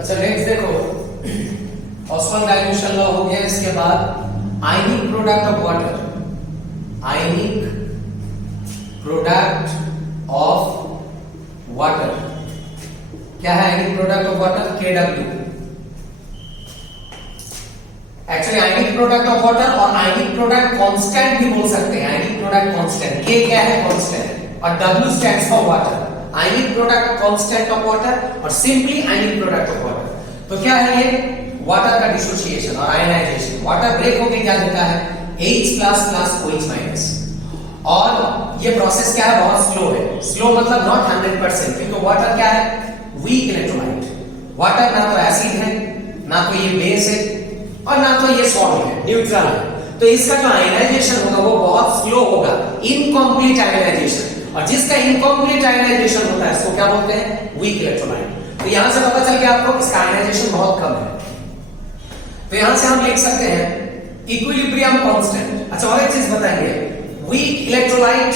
अच्छा नेक्स्ट देखो, osmole dilution law हो गया। इसके बाद आयनिक प्रोडक्ट ऑफ वाटर, आयनिक प्रोडक्ट ऑफ वाटर क्या है? आयनिक product of water KW। Actually ionic product of water और आयनिक प्रोडक्ट कांस्टेंट भी बोल सकते हैं। आयनिक प्रोडक्ट कांस्टेंट, K क्या है? कांस्टेंट, और W स्टैंड्स फॉर वाटर। आयनिक प्रोडक्ट कांस्टेंट ऑफ वाटर और सिंपली आयनिक प्रोडक्ट ऑफ वाटर। तो क्या है ये? वाटर का डिसोसिएशन और आयनाइजेशन। वाटर ब्रेक होके क्या देता है? H++ OH-। और ये प्रोसेस क्या है? बहुत स्लो है। स्लो मतलब नॉट 100%, क्योंकि वाटर क्या है? Weak electrolyte. वाटर ना तो एसिड है, ना तो ये बेस है, और ना तो ये सॉल्ट है, न्यूट्रल है। तो इसका जो आयनाइजेशन होगा वो बहुत स्लो होगा, इनकम्प्लीट आयनाइजेशन। और जिसका इनकम्प्लीट आयनाइजेशन होता है इसको क्या बोलते हैं? Weak electrolyte. तो यहां से पता चल गया आपको इसका आयनाइजेशन बहुत कम है। तो यहां से हम लिख सकते हैं इक्विलिब्रियम कांस्टेंट। अच्छा और एक चीज बताएंगे, वीक इलेक्ट्रोलाइट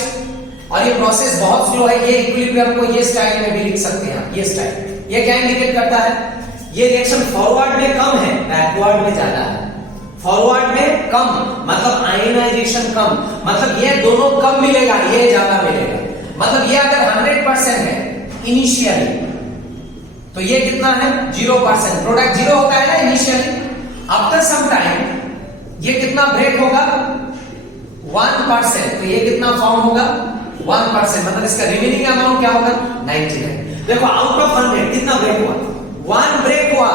और ये प्रोसेस बहुत स्लो है। ये इक्विलिब्रियम को ये स्टाइल में भी लिख सकते हैं आप, ये स्टाइल। ये क्या इंडिकेट करता है? ये रिएक्शन फॉरवर्ड में कम है, बैकवर्ड में ज्यादा है। फॉरवर्ड में कम मतलब आयनाइजेशन कम, मतलब ये दोनों कम मिलेगा, ये ज्यादा मिलेगा। मतलब ये अगर 100% है इनिशियली, तो ये कितना है? 0%। प्रोडक्ट 0 होता है ना इनिशियली। आफ्टर सम टाइम ये कितना ब्रेक होगा? 1%। तो ये कितना फॉर्म होगा? 1%। मतलब इसका रिमेनिंग अमाउंट क्या होगा? 99। देखो आउट ऑफ 100 कितना ब्रेक हुआ? 1 ब्रेक हुआ,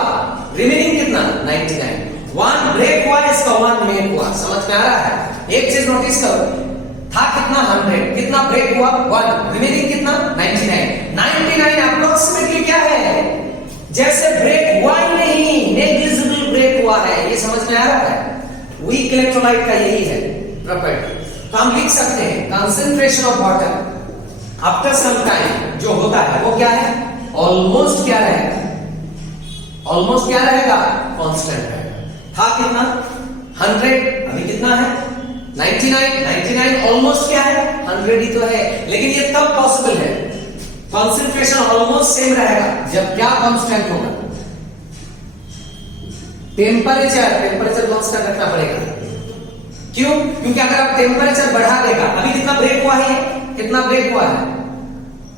रिमेनिंग कितना? 99। 1 ब्रेक हुआ, इसका 1 मेक हुआ। समझ में आ रहा है? एक चीज नोटिस करो, था कितना? 100, कितना ब्रेक हुआ? 1, रिमेनिंग कितना? 99। 99 अप्रोक्सीमेटली क्या है? जैसे ब्रेक हुआ ही नहीं, नेग्लिजिबल ब्रेक हुआ है। ये समझ में आ रहा है? वीक इलेक्ट्रोलाइट का यही है प्रॉपर्टी। तो हम लिख सकते हैं concentration of water after some time जो होता है वो क्या है? ऑलमोस्ट क्या रहेगा? ऑलमोस्ट क्या रहेगा? कांस्टेंट रहेगा। था कितना? 100, अभी कितना है? 99। 99 ऑलमोस्ट क्या है? 100 ही तो है। लेकिन ये तब पॉसिबल है, कंसंट्रेशन ऑलमोस्ट सेम रहेगा जब क्या कांस्टेंट होगा? टेम्परेचर कांस्टेंट रखना पड़ेगा। क्यों? क्योंकि अगर आप टेम्परेचर बढ़ा देगा, अभी कितना ब्रेक हुआ है? कितना ब्रेक हुआ है?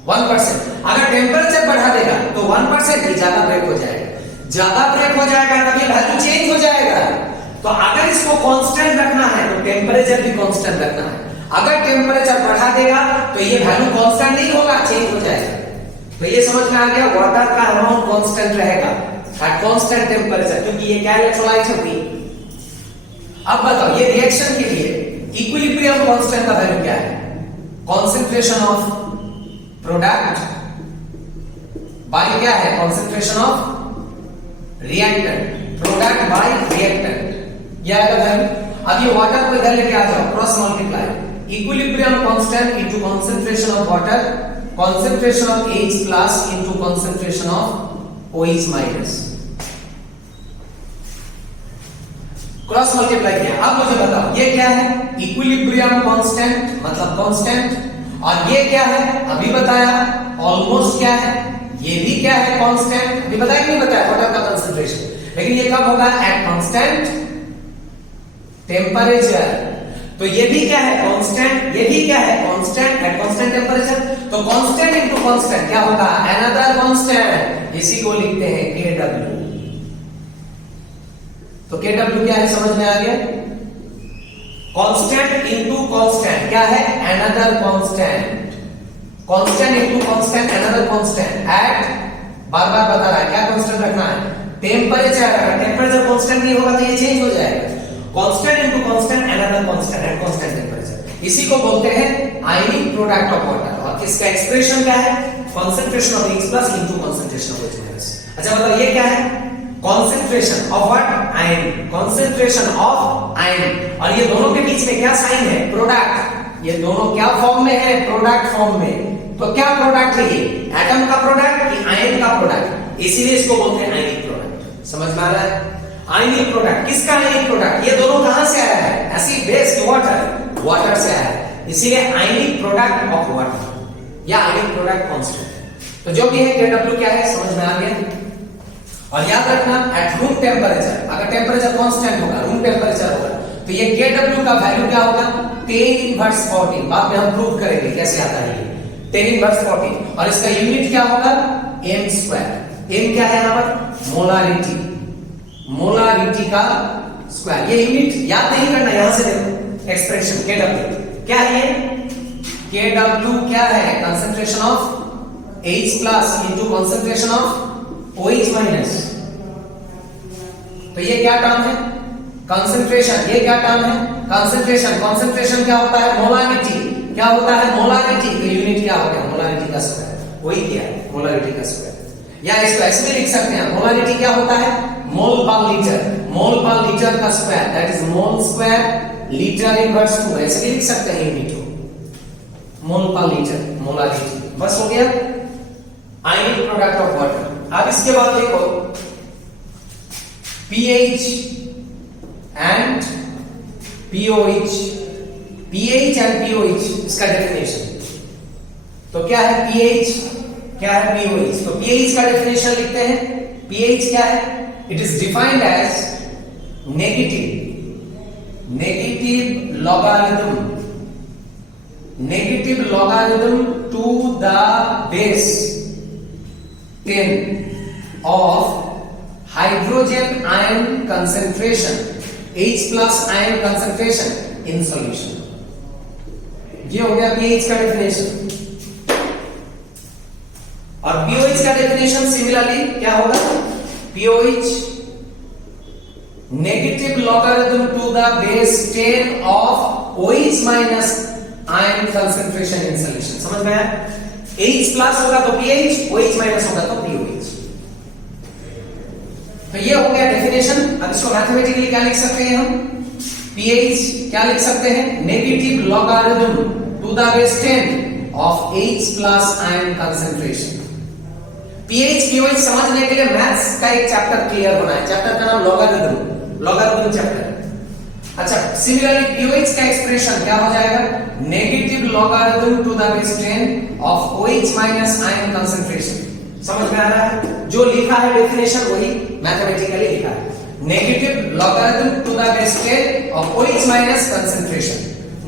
1%। अगर टेम्परेचर बढ़ा देगा तो 1% ही ज्यादा ब्रेक हो जाएगा। ज्यादा ब्रेक हो जाएगा तब ये वैल्यू चेंज हो जाएगा। तो अगर इसको कांस्टेंट रखना है तो टेम्परेचर भी कांस्टेंट रखना है। अगर टेम्परेचर बढ़ा देगा तो ये वैल्यू कांस्टेंट नहीं होगा, चेंज हो जाएगा। तो ये समझ में आ गया, वाटर का अमाउंट कांस्टेंट रहेगा एट कांस्टेंट टेम्परेचर, क्योंकि ये क्या इलेक्ट्रोलाइट है? वीक। अब बताओ ये रिएक्शन के लिए इक्विलिब्रियम कांस्टेंट का वैल्यू क्या है? कंसंट्रेशन ऑफ प्रोडक्ट बाय क्या है? Concentration of reactant, product bye reactant. यह आएगा वैल्यू। अब ये वाटर को इधर लेके आ जाओ, cross multiply. Equilibrium constant into concentration of water, concentration of H+ into concentration of OH-। Cross multiply किया। अब मुझे बताओ ये क्या है? इक्विलिब्रियम कांस्टेंट मतलब कांस्टेंट। और ये क्या है? अभी बताया। ऑलमोस्ट क्या है? ये भी क्या है? कांस्टेंट। अभी बताया कि नहीं बताया? वाटर का कंसंट्रेशन। लेकिन ये कब होगा? At constant temperature. तो ये भी क्या है? कांस्टेंट। ये भी क्या है? Constant at constant temperature. तो कांस्टेंट इनटू कांस्टेंट क्या होगा? Another constant. इसी को लिखते हैं KW। तो KW क्या है? समझ में आ गया? कांस्टेंट इनटू कांस्टेंट क्या है? Another constant. Constant into constant another constant at, बार बार बता रहा है क्या कांस्टेंट रखना है? टेम्परेचर। अगर टेम्परेचर कांस्टेंट नहीं होगा तो ये चेंज हो जाएगा। Constant into constant another constant at constant temperature. इसी को बोलते हैं आयनिक प्रोडक्ट ऑफ वाटर। और इसका एक्सप्रेशन क्या है? Concentration of H+ into concentration of OH-। अच्छा मतलब ये क्या है? Concentration of what? Ion. Concentration of ion. और ये दोनों के बीच में क्या साइन है? प्रोडक्ट। ये दोनों क्या फॉर्म में है? प्रोडक्ट फॉर्म में। तो क्या प्रोडक्ट है ये? एटम का प्रोडक्ट कि आयन का प्रोडक्ट? इसीलिए इसको बोलते हैं आयनिक प्रोडक्ट। समझ में आ रहा है? Ionic product. किसका आयनिक प्रोडक्ट? ये दोनों कहां से आया है? एसिड बेस की वाटर, वाटर से आया है। इसीलिए आयनिक प्रोडक्ट ऑफ वाटर या आयनिक प्रोडक्ट कांस्टेंट। तो जो भी है KW क्या है? समझ में आ गया? और याद रखना एट रूम टेम्परेचर, अगर टेम्परेचर कांस्टेंट होगा, रूम टेम्परेचर होगा, तो ये Kw का वैल्यू क्या होगा? tan inverse 14। बाद में हम प्रूव करेंगे कैसे आता है ये tan इनवर्स 14। और इसका यूनिट क्या होगा? m square. m क्या है यहाँ पर? मोलारिटी, मोलारिटी का स्क्वायर। ये यूनिट याद नहीं करना, यहां से देखो एक्सप्रेशन Kw क्या है? Kw क्या है? Concentration of H plus into concentration of OH minus. तो ये क्या टर्म है? कंसंट्रेशन। ये क्या टर्म है? कंसंट्रेशन। कंसंट्रेशन क्या होता है? मोलारिटी। क्या होता है? मोलारिटी। तो यूनिट क्या हो गया? मोलारिटी का स्क्वायर। वही क्या है? मोलारिटी का स्क्वायर। या इसको ऐसे भी लिख सकते हैं, मोलारिटी क्या होता है? मोल पर लीटर, मोल पर लीटर का square, that is mole square litre inverse 2। ऐसे भी लिख सकते हैं यूनिट को, मोल पर लीटर, मोलारिटी। बस हो गया आयनिक प्रोडक्ट ऑफ वाटर। अब इसके बाद देखो pH and pOH, pH and pOH, इसका डेफिनेशन। तो क्या है pH, क्या है pOH? तो pH का डेफिनेशन लिखते हैं। pH क्या है? It is defined as negative logarithm to the base 10 of hydrogen ion concentration, H plus ion concentration in solution। ये हो गया pH का डेफिनेशन। और pOH का डेफिनेशन सिमिलरली क्या होगा? pOH negative logarithm to the base 10 of OH minus ion concentration in solution। समझ में आया? H प्लस होगा तो pH, OH माइनस होगा तो pOH। तो ये हो गया डेफिनेशन। अब इसको मैथमेटिकली क्या लिख सकते हैं हम? pH क्या लिख सकते हैं? Negative logarithm to the base 10 of H plus ion concentration। pH pOH समझने के लिए मैथ्स का एक चैप्टर क्लियर होना है। चैप्टर का नाम लॉगरिथम चैप्टर। अच्छा, सिमिलरली pOH का एक्सप्रेशन क्या हो जाएगा? Negative logarithm to the base 10 of OH minus ion concentration। समझ में आ रहा है? जो लिखा है डेफिनेशन वही मैथमेटिकली लिखा है। Negative logarithm to the base 10 of OH minus concentration,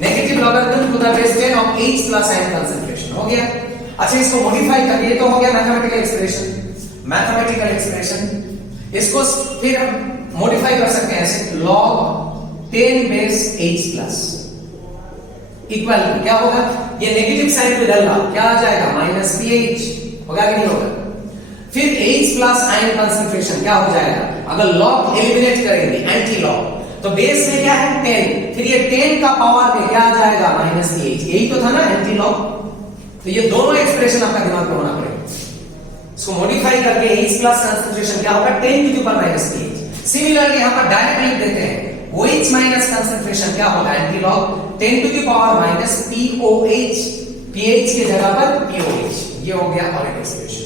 negative logarithm to the base 10 of H plus ion concentration। हो गया। अच्छा, इसको मॉडिफाई करिए, ये तो हो गया मैथमेटिकल एक्सप्रेशन। मैथमेटिकल एक्सप्रेशन इसको फिर हम मॉडिफाई कर सकते हैं ऐसे, log 10 base H plus equal क्या होगा? ये नेगेटिव साइन पे डालना क्या आ जाएगा? माइनस pH होगा कि नहीं होगा? फिर H प्लस आयन कंसंट्रेशन क्या हो जाएगा? अगर log एलिमिनेट करेंगे, एंटी लॉग, तो बेस में क्या है? 10, फिर ये 10 का पावर में क्या आ जाएगा? Minus pH। यही तो था ना एंटी लॉग। तो ये दोनों एक्सप्रेशन आपका दिमाग में होना पड़ेगा। इसको मॉडिफाई करके H प्लस कंसंट्रेशन क्या होगा? 10 to the power minus pH। Similarly यहां पर डायरेक्ट लिख देते हैं, OH माइनस कंसंट्रेशन क्या होगा? Anti log 10 to the power minus POH, pH की जगह पर POH। ये हो गया और एक एक्सप्रेशन।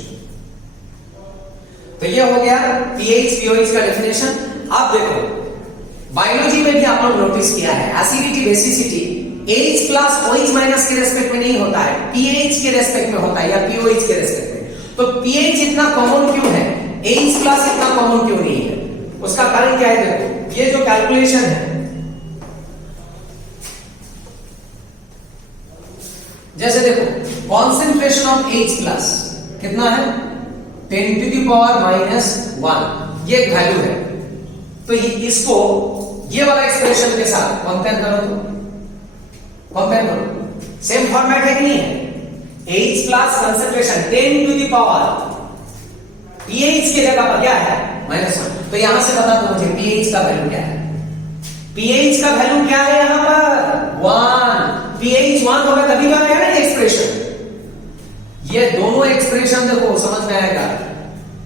तो ये हो गया pH pOH का डेफिनेशन। अब देखो बायोलॉजी में भी आप लोग नोटिस किया है, acidity basicity H plus OH minus के रेस्पेक्ट में नहीं होता है, pH के रेस्पेक्ट में होता है या pOH के रेस्पेक्ट में। तो pH इतना कॉमन क्यों है? H प्लस इतना कॉमन क्यों नहीं है? उसका कारण क्या है? देखो ये जो कैलकुलेशन है, जैसे देखो कॉन्सेंट्रेशन ऑफ H प्लस कितना है? 10 टू द पावर माइनस 1, ये एक वैल्यू है। तो इसको ये वाला एक्सप्रेशन के साथ कंपेयर करो, तो कंपेयर करो, सेम फॉर्मेट है कि नहीं है? H plus concentration 10 to the power, pH की जगह पर क्या है? माइनस 1। तो यहां से बता दो मुझे pH का वैल्यू क्या है? pH का वैल्यू क्या है यहां पर? 1। pH 1 होगा तभी तो आएगा ना ये एक्सप्रेशन। ये दोनों एक्सप्रेशन देखो समझ में आएगा।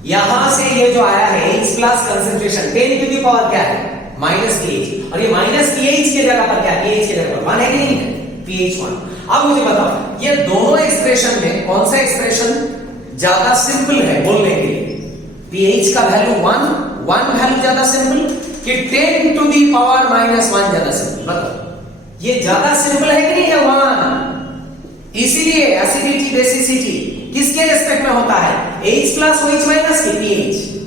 यहां से ये जो आया है H plus concentration 10 to the power क्या है? माइनस pH, और ये माइनस pH की जगह पर क्या है? pH की जगह पर 1 है कि नहीं है? pH 1। अब मुझे बताओ ये दोनों एक्सप्रेशन में कौन सा एक्सप्रेशन ज्यादा सिंपल है बोलने के लिए? pH का वैल्यू 1 वैल्यू ज्यादा सिंपल कि 10 टू दी पावर माइनस 1 ज्यादा सिंपल? बताओ ये ज्यादा सिंपल है कि नहीं है? 1। इसीलिए एसिडिटी बेसिसिटी किसके रेस्पेक्ट में होता है? H प्लस OH माइनस की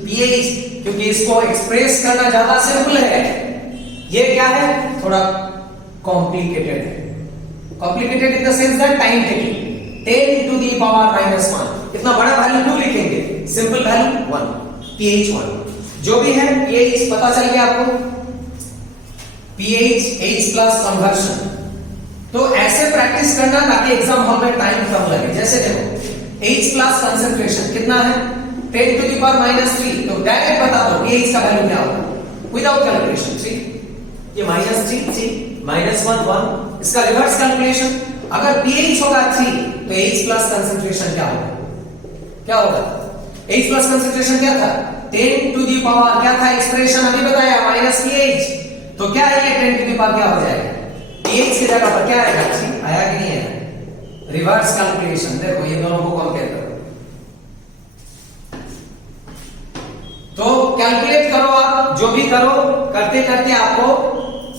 pH pH, क्योंकि इसको एक्सप्रेस करना ज्यादा सिंपल है। ये क्या है, थोड़ा कॉम्प्लिकेटेड है। Complicated in the sense that time taking. 10 to the power -1, इतना बड़ा वैल्यू क्यों लिखेंगे, सिंपल वैल्यू 1, pH 1 जो भी है। pH पता चल गया आपको, pH H+ कन्वर्शन। तो ऐसे प्रैक्टिस करना ताकि एग्जाम हॉल में टाइम कम लगे। जैसे देखो H+ कंसंट्रेशन कितना है, 10 to the power -3, तो डायरेक्ट बता दो pH का वैल्यू क्या होगा विदाउट कैलकुलेशन। 3, ये -3 3 -1 1, इसका रिवर्स कैलकुलेशन। अगर pH होगा 3 तो H+ कंसंट्रेशन क्या होगा, क्या होगा, H+ कंसंट्रेशन क्या था, 10 to the power क्या था, एक्सप्रेशन अभी बताया -pH, तो क्या है ये 10 to the power क्या हो जाएगा, pH की जगह पर क्या आएगा, 3 आया कि नहीं आया, रिवर्स कैलकुलेशन। देखो ये दोनों को कंपेयर करो, तो कैलकुलेट करो आप, जो भी करो करते करते आपको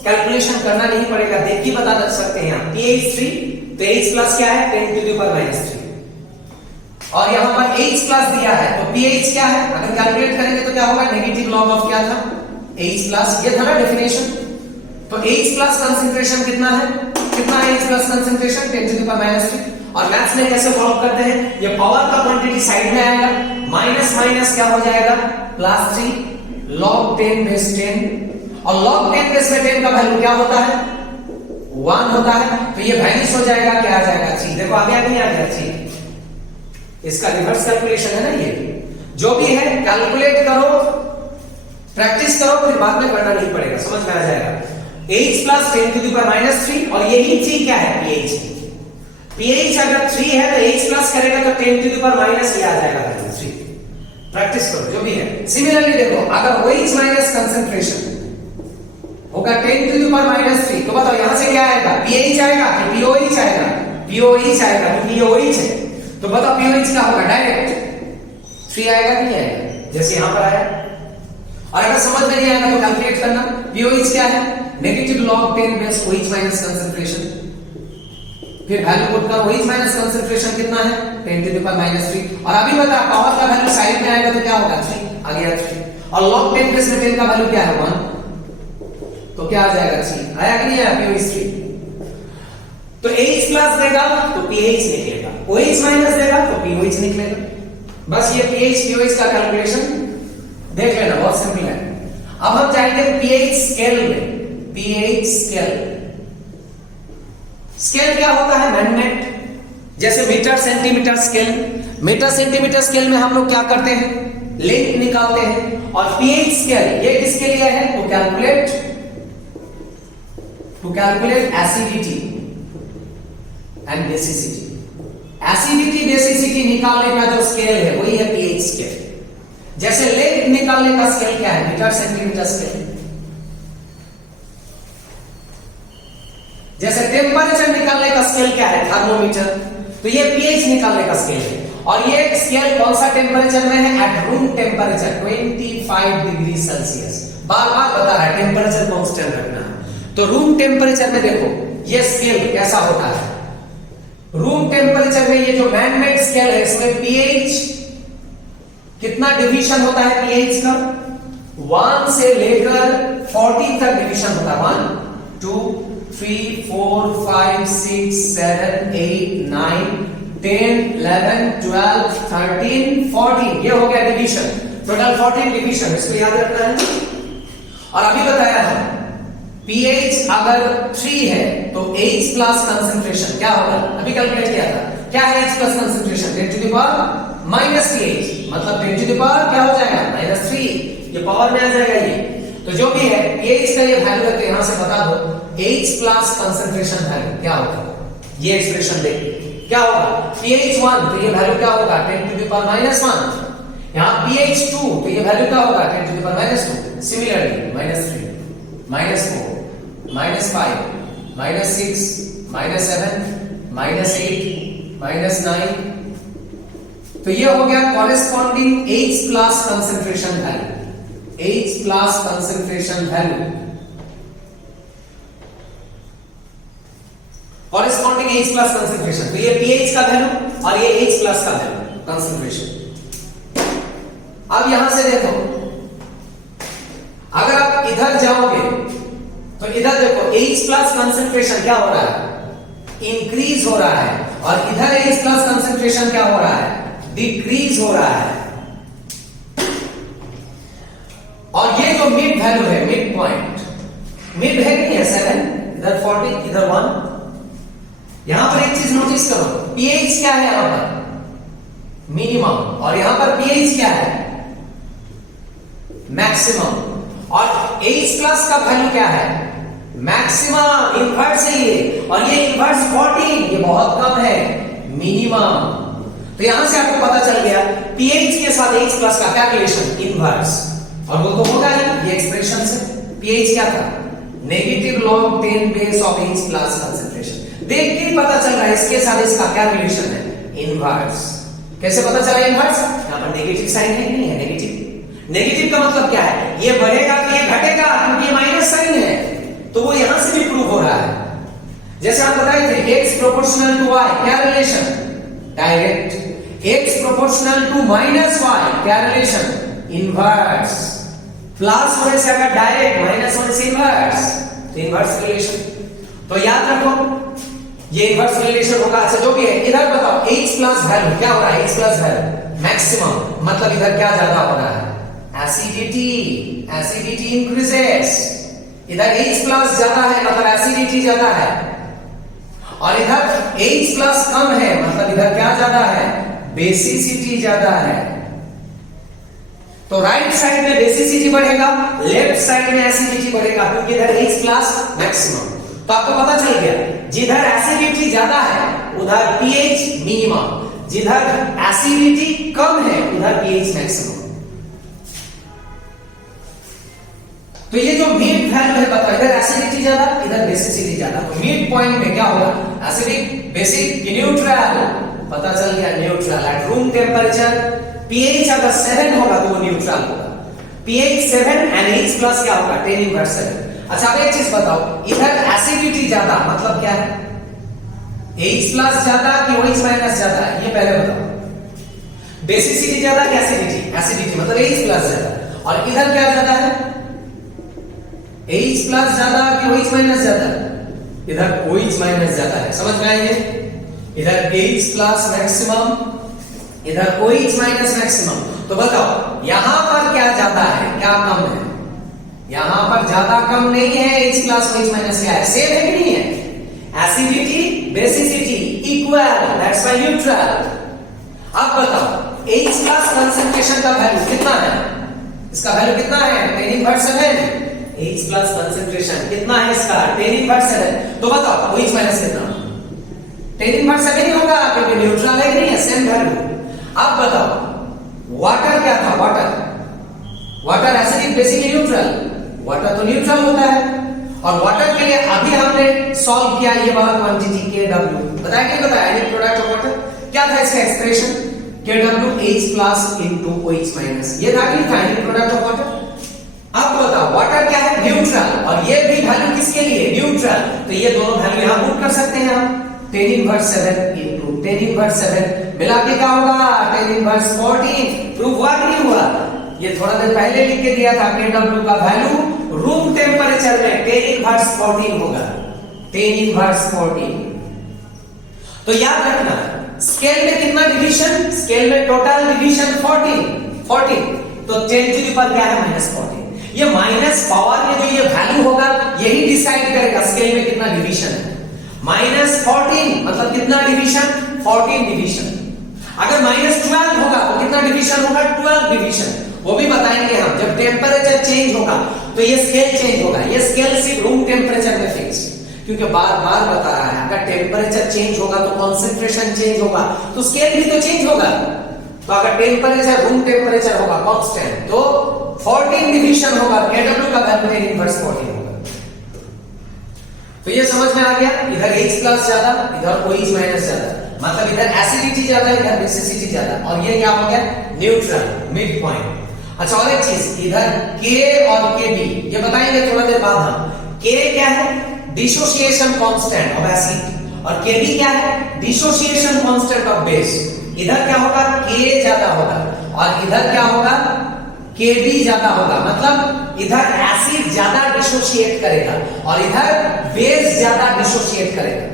कैलकुलेशन करना नहीं पड़ेगा, देख के बता सकते हैं आप। pH 3 तो H+ क्या है, 10 to the power -3, और यहां पर H+ दिया है तो pH क्या है, अगर कैलकुलेट करेंगे तो क्या होगा, नेगेटिव लॉग ऑफ क्या था, H+, ये था ना डेफिनेशन। तो H+ कंसंट्रेशन कितना है, कितना है H+ concentration, 10 to the power -3। और मैथ्स में कैसे सॉल्व करते हैं, ये पावर का क्वांटिटी साइड में आएगा, माइनस माइनस क्या हो जाएगा, +3 log 10 बेस 10, और log 10 बेस में 10 का वैल्यू क्या होता है, 1 होता है, तो ये वैनिश हो जाएगा, क्या आ जाएगा, 3। देखो आ गया नहीं आ गया, 3। इसका रिवर्स कैलकुलेशन है ना ये। जो भी है कैलकुलेट करो, प्रैक्टिस करो, फिर बाद में करना नहीं पड़ेगा, समझ में आ जाएगा। H+ 10 to the power -3, और यही 3 क्या है, pH। pH अगर 3 है तो H+ करेगा तो 10 to the power -, ये आ जाएगा 3। प्रैक्टिस करो जो भी है। सिमिलरली देखो अगर OH- कंसंट्रेशन होगा 10 to the power -3, तो बताओ यहां से क्या आएगा, pH आएगा कि pOH आएगा, pOH आएगा, क्योंकि ये OH है। तो बताओ pOH क्या होगा, डायरेक्ट 3 आएगा कि नहीं आएगा, जैसे यहां पर आया। और अगर समझ में नहीं आएगा तो कैलकुलेट करना, pOH क्या है, negative log 10 base OH- concentration, फिर वैल्यू पुट कर, OH- कंसंट्रेशन कितना है, 10 to the power -3, और अभी बता पावर का वैल्यू साइड में आएगा तो क्या होगा, 3 आ गया 3, और log 10 बेस में 10 का वैल्यू क्या है, 1, तो क्या आ जाएगा, 3 आया कि नहीं आया, pOH 3। तो H+ देगा तो pH निकलेगा, OH- देगा तो pOH निकलेगा। बस ये pH pOH का कैलकुलेशन देख लेना, बहुत सिंपल है। अब हम जाएंगे pH स्केल में। pH स्केल, स्केल क्या होता है, मेजरमेंट, जैसे metre centimetre scale. Metre centimetre scale में हम लोग क्या करते हैं, लेंथ निकालते हैं, और pH स्केल ये किसके लिए है, to calculate acidity and basicity. Acidity basicity निकालने का जो स्केल है वही है pH स्केल। जैसे लेंथ निकालने का स्केल क्या है, मीटर सेंटीमीटर स्केल। जैसे टेम्परेचर निकालने का स्केल क्या है, थर्मोमीटर, तो ये pH निकालने का स्केल है। और ये स्केल कौन सा टेम्परेचर में है, at room temperature 25 degree Celsius. बार बार बता रहा है टेम्परेचर कांस्टेंट रखना है। तो रूम टेम्परेचर में देखो ये स्केल कैसा होता है, रूम टेम्परेचर में ये जो मैन मेड स्केल है इसमें pH कितना डिवीजन होता है, pH का 1 से लेकर 40 तक डिवीजन होता है, 1 2 3 4 5 6 7 8 9 10 11 12 13 14, ये हो गया डिवीजन, टोटल 14 डिवीजन, इसको याद रखना है। और अभी बताया हम pH अगर 3 है तो H+ कंसंट्रेशन क्या होगा, अभी कैलकुलेट किया था, क्या है H+ concentration, 10 to the power -pH, मतलब 10 to the power क्या हो जाएगा, -3, ये पावर में आ जाएगा ये। तो जो भी है pH का ये वैल्यू है, तो यहां से बता दो H+ कंसंट्रेशन वैल्यू क्या होगा, ये एक्सप्रेशन देखिए क्या होगा, pH 1 तो ये वैल्यू क्या होगा, 10 to the power -1, यहां pH 2 तो ये वैल्यू क्या होगा, 10 to the power -2, सिमिलरली -3 -4 -5 -6 -7 -8 -9, तो ये हो गया corresponding H+ concentration value, H+ concentration value, corresponding H+ concentration. तो ये pH का वैल्यू और ये H+ का वैल्यू कंसंट्रेशन। अब यहां से देखो इधर देखो H प्लस कंसंट्रेशन क्या हो रहा है, इंक्रीज हो रहा है, और इधर H प्लस कंसंट्रेशन क्या हो रहा है, डिक्रीज हो रहा है। और ये जो मिड वैल्यू है, मिड पॉइंट, मिड है नहीं है 7, इधर 40, इधर 1। यहां पर एक चीज नोटिस करो, pH क्या है यहां पर, मिनिमम, और यहां पर pH क्या है, मैक्सिमम। और H प्लस का वैल्यू क्या है, मैक्सिमम, इनवर्स है ये, और ये इनवर्स 14, ये बहुत कम है, मिनिमम। तो यहां से आपको पता चल गया pH के साथ H प्लस का क्या रिलेशन, इनवर्स। और वो तो होगा ही, ये एक्सप्रेशन से pH क्या था, negative log 10 base of H plus concentration. देख के पता चल रहा है इसके साथ इसका क्या रिलेशन है, इनवर्स। कैसे पता चला इनवर्स, यहां पर नेगेटिव साइन है कि नहीं है, नेगेटिव। नेगेटिव का मतलब क्या है, ये बढ़ेगा कि ये घटेगा, क्योंकि ये माइनस साइन है, तो वो यहां से भी प्रूव हो रहा है। जैसे आप बताए थे x प्रोपोर्शनल टू y, क्या relation, direct. x proportional to minus y, क्या रिलेशन, इनवर्स। प्लस होने से अगर डायरेक्ट, माइनस होने से इनवर्स, तो इनवर्स रिलेशन। तो याद रखो ये इनवर्स रिलेशन होगा। अच्छा जो भी है, इधर बताओ H प्लस वैल्यू क्या हो रहा है, H प्लस वैल्यू मैक्सिमम, मतलब इधर क्या ज्यादा हो रहा है, एसिडिटी, एसिडिटी इंक्रीजेस। इधर H प्लस ज्यादा है मतलब एसिडिटी ज्यादा है, और इधर H प्लस कम है मतलब इधर क्या ज्यादा है, बेसिसिटी ज्यादा है। तो राइट साइड में बेसिसिटी बढ़ेगा, लेफ्ट साइड में एसिडिटी बढ़ेगा, क्योंकि इधर H प्लस मैक्सिमम। तो आपको पता चल गया, जिधर एसिडिटी ज्यादा है उधर pH मिनिमम, जिधर एसिडिटी कम है उधर pH मैक्सिमम। तो ये जो मिड वैल्यू है बताओ, इधर एसिडिटी ज्यादा, इधर बेसिसिटी ज्यादा, तो मिड पॉइंट में क्या होगा, एसिडिक, बेसिक, न्यूट्रल। पता चल गया neutral. Eight room temperature pH अगर 7 होगा तो वो न्यूट्रल होगा। pH 7 एंड H प्लस क्या होगा, 10 इनवर्स 7। अच्छा अब एक चीज बताओ, इधर एसिडिटी ज्यादा मतलब क्या है, H प्लस ज्यादा कि OH माइनस ज्यादा है, ये पहले बताओ। बेसिसिटी ज्यादा कि एसिडिटी, एसिडिटी मतलब H प्लस ज्यादा, और इधर क्या ज्यादा है, H प्लस ज्यादा कि OH माइनस ज्यादा, इधर OH माइनस ज्यादा है। समझ में आइए, इधर H प्लस मैक्सिमम, इधर OH माइनस मैक्सिमम। तो बताओ यहां पर क्या ज्यादा है, क्या कम है, यहां पर ज्यादा कम नहीं है, H प्लस OH माइनस क्या है, सेम है कि नहीं है, acidity basicity equal, that's why neutral. अब बताओ H प्लस कंसंट्रेशन का वैल्यू कितना है, इसका वैल्यू कितना है, 10 इनवर्स 7। H प्लस कंसंट्रेशन कितना है इसका, 10 इनवर्स 7। तो बताओ OH माइनस कितना, 10 इनवर्स 7 ही होगा, क्योंकि न्यूट्रल है कि नहीं है, सेम वैल्यू। अब बताओ वाटर क्या था, water acidic, basic, neutral. Water तो न्यूट्रल होता है, और वाटर के लिए अभी हमने सॉल्व किया ये वाला क्वांटिटी Kw। बताया क्या, बताया एनी प्रोडक्ट ऑफ वाटर क्या था इसका expression, Kw H plus into OH minus, ये था कि था एनी प्रोडक्ट ऑफ वाटर। अब बताओ वाटर क्या है, न्यूट्रल, और ये भी वैल्यू किसके लिए, न्यूट्रल। तो ये दोनों वैल्यू यहां पुट कर सकते हैं हम, 10 इनवर्स 7 इनटू 10 इनवर्स 7 मिला के क्या होगा, 10 इनवर्स 14। प्रूव हुआ कि नहीं हुआ, ये थोड़ा देर पहले लिख के दिया था, Kw का वैल्यू रूम टेम्परेचर में 10 इनवर्स 14 होगा, 10 इनवर्स 14। तो याद रखना स्केल में कितना डिवीजन, स्केल में टोटल डिवीजन 14, तो 10 टू द पावर क्या है, -14। ये माइनस पावर में जो ये वैल्यू होगा यही डिसाइड करेगा स्केल में कितना डिवीजन है। -14 मतलब कितना डिवीजन, 14 डिवीजन। अगर -12 होगा तो कितना डिवीजन होगा, 12 डिवीजन। वो भी बताएंगे हम, जब टेम्परेचर चेंज होगा तो ये स्केल चेंज होगा। ये स्केल सिर्फ रूम टेम्परेचर में फिक्स, क्योंकि बार बार बता रहा है अगर टेम्परेचर चेंज होगा तो कॉन्सेंट्रेशन चेंज होगा, तो स्केल भी तो चेंज होगा। तो अगर टेम्परेचर रूम टेम्परेचर होगा कांस्टेंट तो 14 डिवीजन होगा, Kw का वैल्यू 10 इनवर्स 14 होगा। तो ये समझ में आ गया, इधर H प्लस ज्यादा, इधर OH माइनस ज्यादा, मतलब इधर एसिडिटी ज्यादा, इधर बेसिसिटी ज्यादा, और ये क्या हो गया, न्यूट्रल, मिड पॉइंट। अच्छा और एक चीज, इधर K और Kb ये बताएंगे थोड़ा देर बाद हम। K क्या है, डिसोसिएशन कांस्टेंट ऑफ एसिड, और Kb क्या है, डिसोसिएशन कांस्टेंट ऑफ बेस। इधर क्या होगा, K ज्यादा होगा, और इधर क्या होगा, Kb ज्यादा होगा, मतलब इधर एसिड ज्यादा डिसोशिएट करेगा और इधर बेस ज्यादा डिसोशिएट करेगा।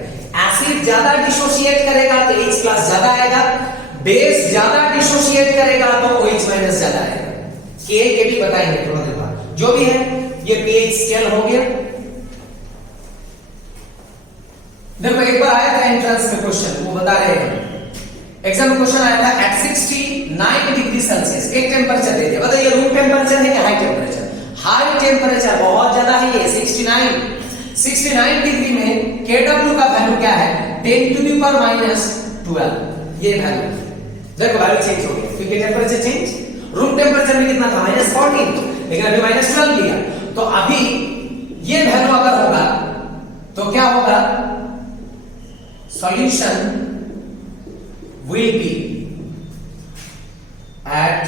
एसिड ज्यादा डिसोशिएट करेगा तो H प्लस ज्यादा आएगा, बेस ज्यादा डिसोशिएट करेगा तो OH माइनस ज्यादा आएगा। के भी बताएंगे थोड़ा देर बाद। जो भी है ये pH स्केल हो गया। देखो एक बार आया था एंट्रेंस में क्वेश्चन, वो बता रहे हैं एग्जाम में क्वेश्चन आया था एट 69 डिग्री सेल्सियस एक टेम्परेचर दे दिया। बताइए रूम टेम्परेचर है कि हाई टेम्परेचर? हाई टेम्परेचर बहुत ज्यादा है ये 69 डिग्री में Kw का वैल्यू क्या है? 10 टू द पावर माइनस 12 ये वैल्यू। देखो वैल्यू चेंज हो गया क्योंकि टेम्परेचर चेंज। रूम टेम्परेचर में कितना था? -14, लेकिन अभी -12 लिया। तो अभी ये वैल्यू अगर होगा तो क्या होगा? Solution will be at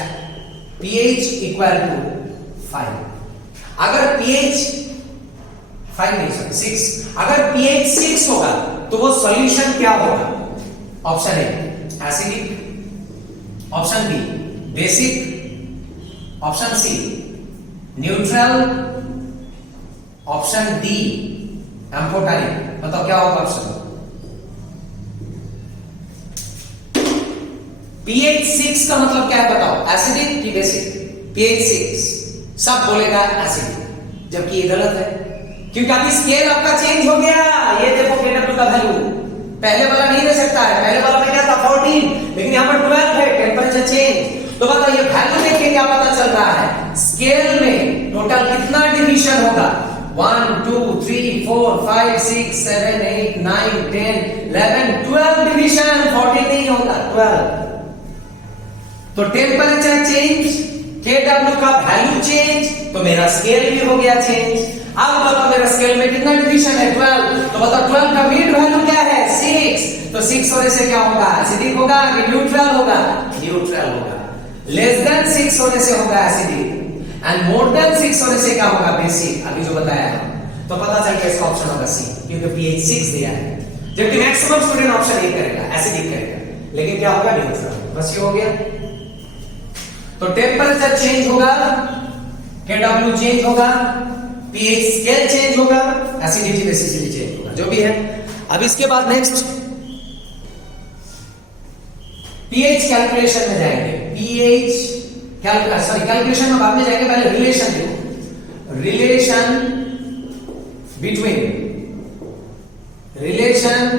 pH equal to 5। अगर pH 5 नहीं 6, अगर pH 6 होगा तो वो सॉल्यूशन क्या होगा? Option a acidic, option b basic, option c neutral, option d amphoteric. बताओ क्या होगा ऑप्शन? pH 6 का मतलब क्या है बताओ? एसिडिक कि बेसिक? pH 6 सब बोलेगा एसिडिक, जबकि ये गलत है क्योंकि अभी स्केल आपका चेंज हो गया। ये देखो Kw का वैल्यू पहले वाला नहीं रह सकता है, पहले वाला में क्या था 14, लेकिन यहां पर 12 है, टेम्परेचर चेंज। तो बताओ ये वैल्यू देख के क्या पता चल रहा है? स्केल में टोटल कितना डिवीजन होगा? 1 2 3 4 5 6 7 8 9 10 11 12 डिवीजन, 14 नहीं होगा 12। तो टेम्परेचर चेंज, Kw का वैल्यू चेंज, तो मेरा स्केल भी हो गया चेंज। अब बताओ मेरा स्केल में कितना डिवीजन है? 12। तो बताओ 12 का मिड वैल्यू क्या है? 6। तो 6 होने से क्या होगा? एसिडिक होगा कि न्यूट्रल होगा? न्यूट्रल होगा। लेस देन 6 होने से होगा एसिडिक एंड मोर देन 6 होने से क्या होगा? बेसिक। अभी जो बताया है तो पता चल गया इसका ऑप्शन होगा सी, क्योंकि pH 6 दिया है। जबकि मैक्सिमम स्टूडेंट ऑप्शन ए करेगा, एसिडिक करेगा, लेकिन क्या होगा? न्यूट्रल। बस ये हो गया। तो टेम्परेचर चेंज होगा, Kw चेंज होगा, pH स्केल चेंज होगा, एसिडिटी बेसिसिटी चेंज होगा, जो भी है। अब इसके बाद नेक्स्ट pH कैलकुलेशन में जाएंगे। pH कैलकुलेशन में बाद में जाएंगे, पहले रिलेशन देखो। Relation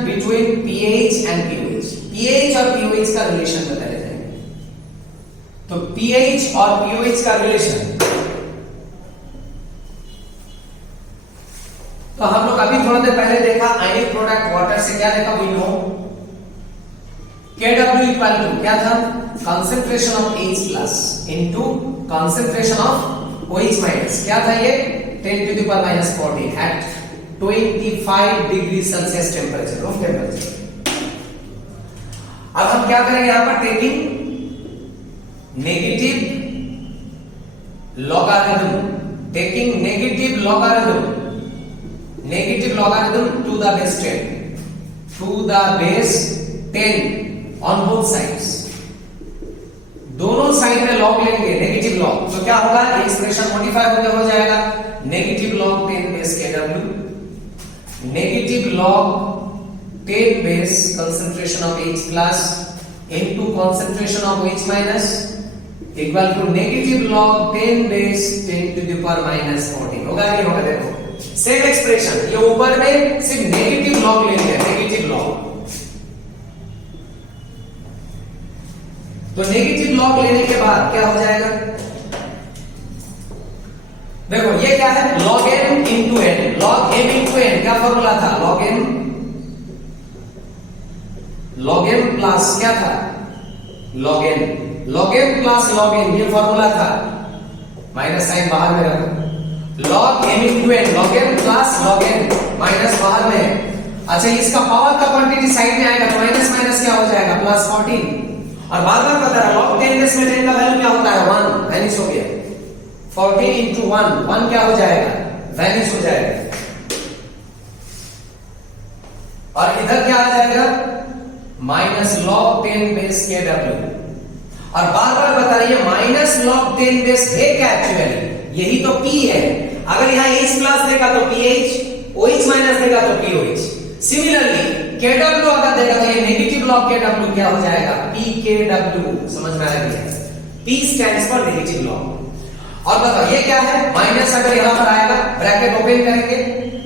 between pH and pOH। pH और pOH का रिलेशन बताया जाएगा। तो pH और pOH का रिलेशन, तो हम लोग अभी थोड़ा देर पहले देखा आयनिक प्रोडक्ट वाटर से, क्या देखा? We know Kw equal to क्या था? Concentration of H plus into concentration of OH minus. क्या था ये? 10 to the power minus 14 at 25 degree Celsius temperature, room temperature. अब हम क्या करेंगे यहां पर? Taking negative logarithm, taking negative logarithm to the base 10 on both sides। दोनों साइड में लॉग लेंगे, नेगेटिव लॉग। तो क्या होगा? एक्सप्रेशन मॉडिफाई होकर हो जाएगा negative log 10 base Kw, negative log 10 base concentration of H plus into concentration of OH minus equal to negative log 10 base 10 to the power minus 14। होगा नहीं होगा? देखो सेम एक्सप्रेशन, ये ऊपर में सिर्फ नेगेटिव लॉग लेंगे, नेगेटिव लॉग। तो नेगेटिव लॉग लेने के बाद क्या हो जाएगा? देखो ये क्या है? log m into n, log m into n क्या फॉर्मूला था? log m प्लस क्या था? log n plus log n, ये फॉर्मूला था। माइनस साइन बाहर में रखो। log m into n, log m plus log n, minus बाहर में। अच्छा इसका पावर का क्वांटिटी साइड में आएगा तो माइनस माइनस क्या हो जाएगा? प्लस 14। और बार बार बता रहा log 10 बेस में 10 का वैल्यू क्या होता है? 1, वैनिश हो गया। 14 into 1 क्या हो जाएगा? वैनिश हो जाएगा। और इधर क्या आ जाएगा? Minus log 10 base Kw। और बार बार बता रही है माइनस माइनस लॉग 10 बेस है क्या एक्चुअली? यही तो P है। अगर यहाँ H प्लस देगा तो PH, OH माइनस देगा तो POH। सिमिलरली KW अगर देगा तो ये नेगेटिव लॉग KW क्या हो जाएगा? PKW। समझ में आ रहा है? P stands for negative log. और बताओ ये क्या है? माइनस अगर यहां पर आएगा, ब्रैकेट ओपन करेंगे,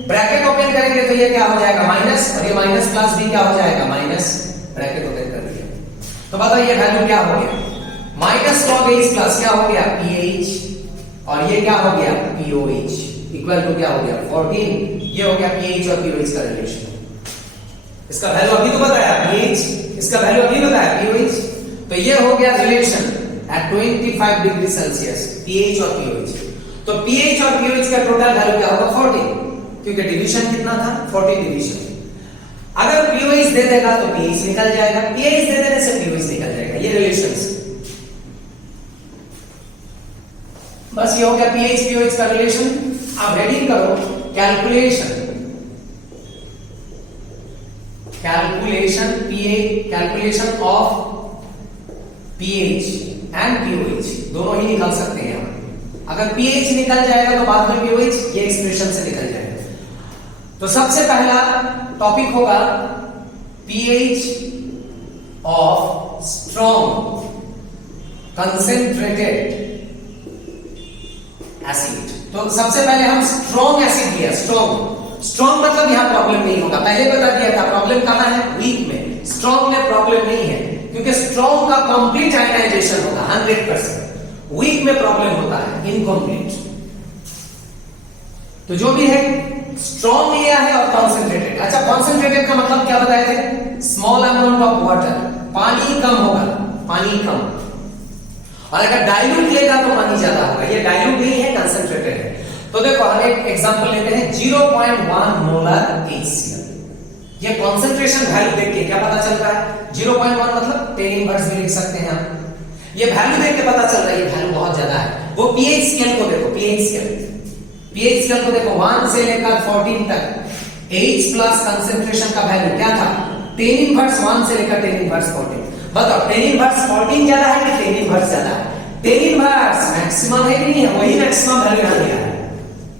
ब्रैकेट ओपन करेंगे तो ये क्या हो जाएगा? माइनस, और ये माइनस प्लस भी क्या हो जाएगा? माइनस, ब्रैकेट ओपन कर दिया। तो बताओ ये वैल्यू क्या हो गया? माइनस लॉग H प्लस क्या हो गया? PH, और ये क्या हो गया? POH इक्वल टू क्या हो गया? 14। ये हो गया PH और POH का रिलेशन। इसका वैल्यू अभी तो बताया PH, इसका वैल्यू अभी बताया POH। तो ये हो गया relation at 25 degree Celsius pH और POH। तो pH और POH का टोटल वैल्यू क्या होगा? 40, क्योंकि डिवीजन कितना था? 40 डिवीजन। अगर POH दे देगा तो pH निकल जाएगा, pH दे देने से POH निकल जाएगा। ये रिलेशंस, बस ये हो गया pH POH का रिलेशन। अब हेडिंग करो calculation, calculation pH, calculation of pH and POH दोनों ही निकाल सकते हैं हम। अगर pH निकल जाएगा तो बाद में POH ये एक्सप्रेशन से निकल जाएगा। तो सबसे पहला टॉपिक होगा pH of strong concentrated acid. तो सबसे पहले हम स्ट्रॉन्ग एसिड लिया। स्ट्रॉन्ग मतलब यहां प्रॉब्लम नहीं होगा, पहले बता दिया था। प्रॉब्लम कहां है? वीक में। स्ट्रॉन्ग में प्रॉब्लम नहीं है, क्योंकि स्ट्रॉन्ग का कंप्लीट आयनाइजेशन होगा 100%। वीक में प्रॉब्लम होता है इनकम्प्लीट। तो जो भी है स्ट्रॉन्ग लिया है और कॉन्सेंट्रेटेड। अच्छा, कॉन्सेंट्रेटेड का मतलब क्या बताए थे? स्मॉल अमाउंट ऑफ वाटर, पानी कम होगा, पानी कम। और अगर डाइल्यूट लेगा तो पानी ज्यादा होगा। ये डाइल्यूट नहीं है, कंसेंट्रेटेड है। तो देखो हम एक एग्जांपल लेते हैं, 0.1 मोलर HCl। ये कंसंट्रेशन वैल्यू देख के क्या पता चल रहा है? 0.1 मतलब 10 इनवर्स भी लिख सकते हैं हम। ये वैल्यू देख के पता चल रहा है ये वैल्यू बहुत ज्यादा है। वो pH स्केल को देखो, pH स्केल को देखो, 1 से लेकर 14 तक H प्लस कंसंट्रेशन का वैल्यू क्या था? 10 इनवर्स 1 से लेकर 10 इनवर्स 14। बताओ 10 इनवर्स 14 ज्यादा है कि 10 इनवर्स ज्यादा है? 10 इनवर्स मैक्सिमम है कि नहीं है? वही मैक्सिमम वैल्यू यहां दिया है,